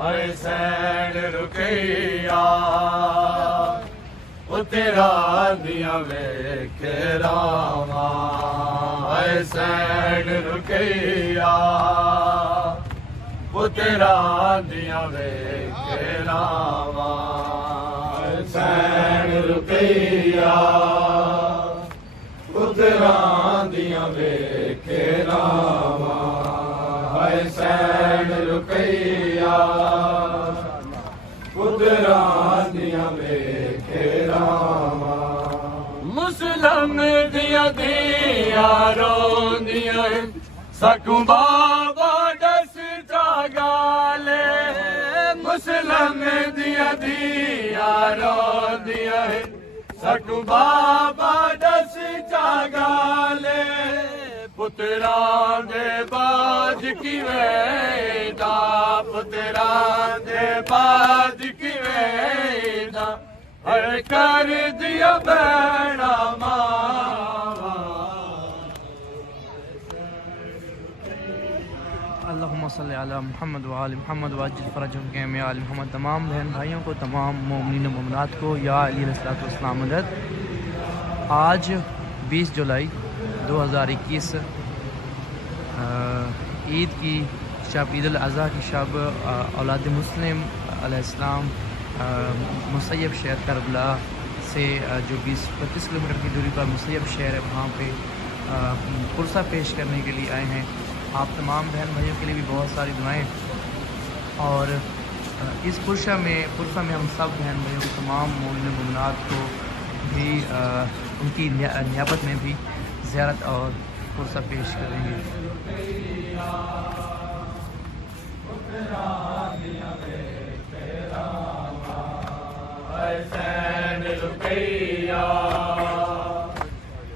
हुसैन रुकैया ओ तेरा दिया वेखे रामा हुसैन रुकैया ओ तेरा दिया वेखे रामा हुसैन रुकैया ओ तेरा दिया वेखे रामा हुसैन रुकैया पुत्रा दिया वेखे रामा मुसलम दिया दिया रो दिया सकूं बाबा दस जागाले मुसलम दिया दिया रो दिया सकूं बाबा दस जागाले पुत्रा दे बाज की वेदा पुत्रा दे बाज की वेदा हर कर दिया बैना मावा अल्लाहुम्मा सल्ली अला मुहम्मद व आलि मुहम्मद वाजिल फरजहुम के आल मोहम्मद। तमाम बहन भाइयों को, तमाम मोमिनीन व मोमिनात को या अली अलैहिस्सलातु वस्सलाम मदद। आज 20 जुलाई 2021 ईद की शब, ईद उल अज़हा की शब, औलाद मुस्लिम अलैहिस्सलाम मुसैयब शहर करबला से जो 20-25 किलोमीटर की दूरी पर मुसैयब शहर है, वहाँ पे पुरसा पेश करने के लिए आए हैं। आप तमाम बहन भाइयों के लिए भी बहुत सारी दुआएं। और इस पुरसा में हम सब बहन भाइयों को, तमाम मोमिन मोमिनात को भी उनकी नियाबत में भी ज़ियारत और पुरसा पेश करेंगे। हुसैन रुकैया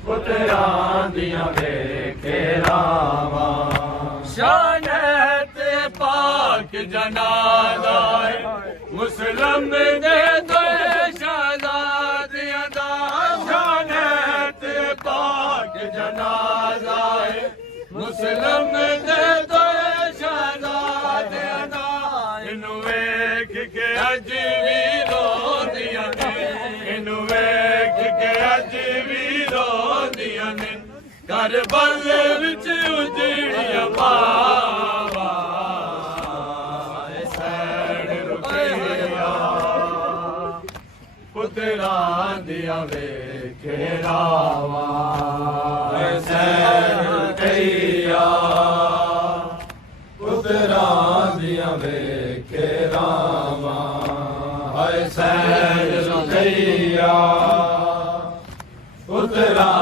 पुत्रा दिया वेखे रामा शान ते पाक जनादा मुसलम दे दो शहजादियां दा शान ते पाक जनादा मुसलम दे दो शहजादियां दा इनु वेख के अज भी रोंदियां ने इनु वेख के अज भी रोंदियां ने करबल विच उजड़ियां मावा हुसैन रुकैया पुत्रा दिया वेखे रामा हुसैन रुकैया पुत्रा दिया वेखे रामा हुसैन रुकैया पुत्रा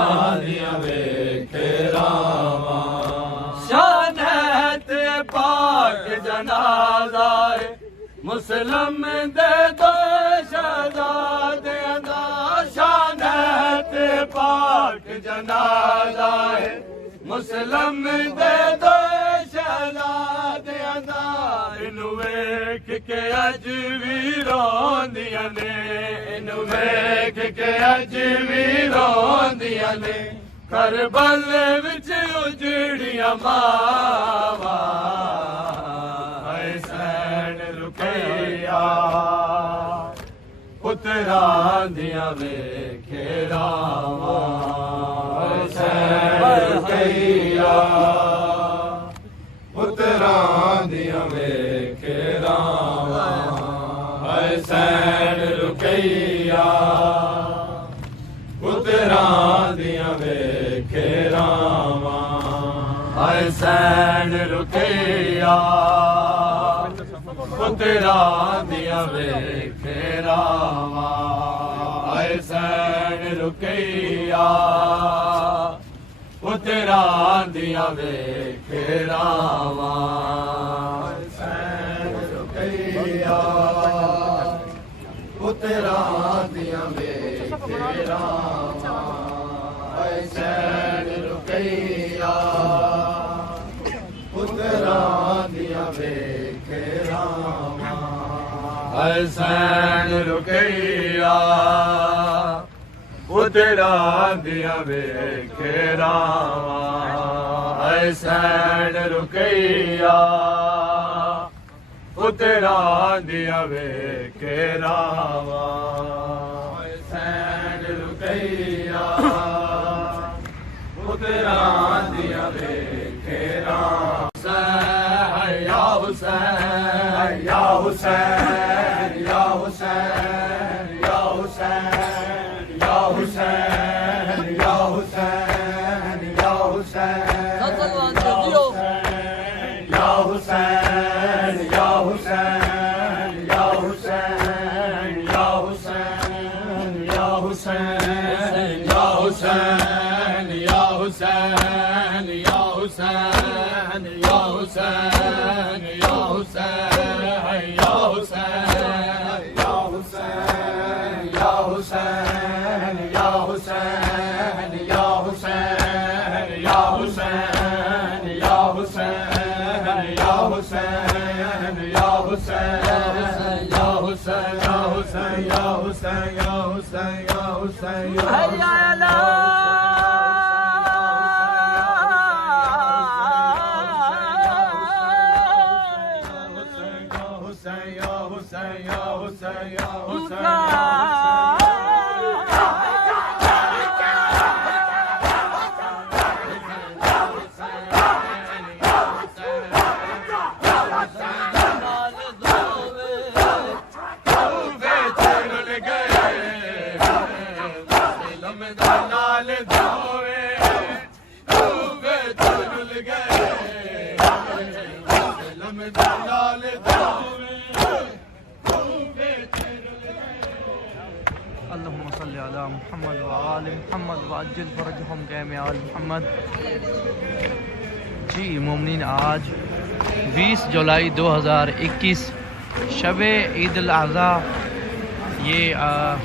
दिया वेखे रामा शान ते पाक जनाजा मुसलम दे दो शहजादियां दा शान ते पाक जनाजा मुसलम दे दो शहजादियां दा इनु वेख के अज भी रोंदियां ने इनु वेख के अज भी रोंदियां ने करबल विच उजड़ियां मावा हुसैन रुकैया पुत्रा दिया वेखे रामा हुसैन रुकैया पुत्रा दिया वेखे रामा हुसैन रुकैया पुत्रा दिया वेखे रामा हुसैन रुकैया पुत्रा दिया वेखे रामा हुसैन रुकैया पुत्रा दिया वेखे रामा हुसैन रुकैया पुत्रा दिया वेखे रामा हुसैन रुकैया पुत्रा दिया वेखे रामा हुसैन रुकैया पुत्रा दिया वेखे रामा हुसैन रुकैया ਪੁੱਤਰਾਂ ਦੀਆਂ ਵੇਖੇ ਰਾਵਾਂ ਹੁਸੈਨ ਰੁਕਈਆ ਪੁੱਤਰਾਂ ਦੀਆਂ ਵੇਖੇ ਰਾਵਾਂ ਯਾ ਹੁਸੈਨ ਯਾ ਹੁਸੈਨ ਯਾ ਹੁਸੈਨ ਯਾ ਹੁਸੈਨ ਯਾ ਹੁਸੈਨ ਯਾ ਹੁਸੈਨ ਯਾ Hussain Ya Hussein, Ya Hussein, Ya Hussein, Ya Hussein, Ya Hussein, Ya Hussein, Ya Hussein, Ya Hussein, Ya Hussein, Ya Hussein, Ya Hussein, Ya Hussein, Ya Hussein, Ya Hussein, Ya Hussein, Ya Hussein, Ya Hussein. Ya Hussein, Ya Hussein, Ya Hussein, Ya Hussein, Ya Hussein, Ya Hussein, Ya Hussein, Ya Hayya ala Hussein, Ya Hussein, Ya Hussein, Ya Hussein. अल्लाहुम्मा सल्ली अला मुहम्मद व आले मुहम्मद व अज्जिल फरजहुम cam आल मुहम्मद। जी मोमिनीन, आज 20 जुलाई 2021 शब ईद अल अज़हा, ये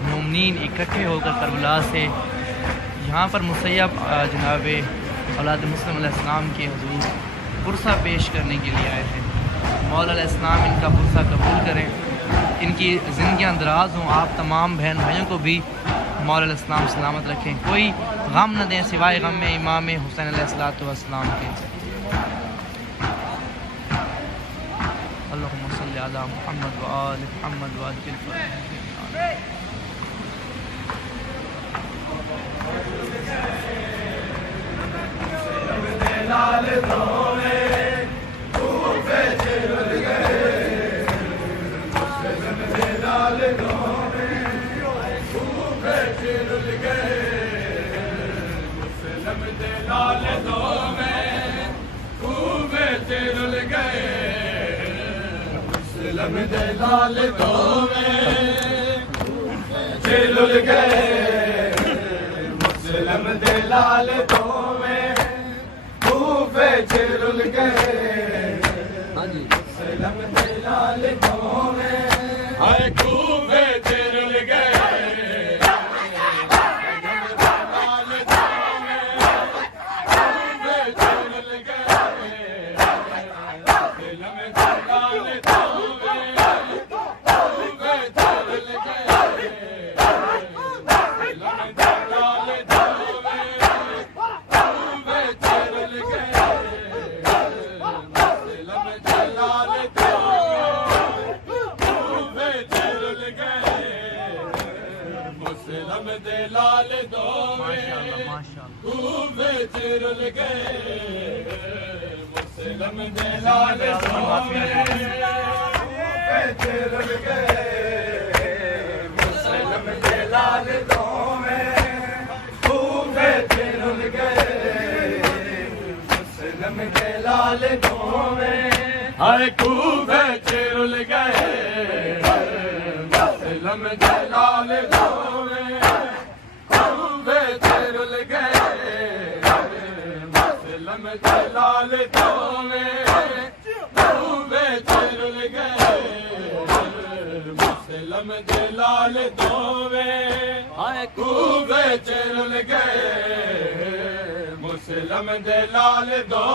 मोमिनीन इकट्ठे होकर करबला से यहाँ पर मुसैयब जनाब औलाद मुस्लिम अलैहिस्सलाम के हुजूर पुरसा पेश करने के लिए आए थे। मौला अलैहिस्सलाम इनका पुरसा कबूल करें, इनकी ज़िंदगियाँ दराज हों। आप तमाम बहन भाइयों को भी मौला अलैहिस्सलाम सलामत रखें, कोई गम न दें सिवाय गम में इमाम हुसैन अलैहिस्सलातु वस्सलाम के। अल्लाहुम्मा सल्ली अला मुहम्मद व आले मुहम्मद व अज्जिल फरजहुम। लाल दो चिरुल गए मुस्लिम दे लाल दो खूबे चिरुल गए मुस्लिम दे लाल दो हाय खूबे चिरुल गए लाल दो खूबे चिरुल गए मुस्लिम दे लाल दो खूबे चिरुल गए मुस्लिम दे लाल दो खूबे चिरुल गए मुस्लिम दे लाल दो हाय खूबे चिरुल गए मुस्लिम दे लाल दो लाल दो खूबे चिरुल गए मुस्लिम दे लाल दो खूबे चिरुल गए मुस्लिम दे लाल दो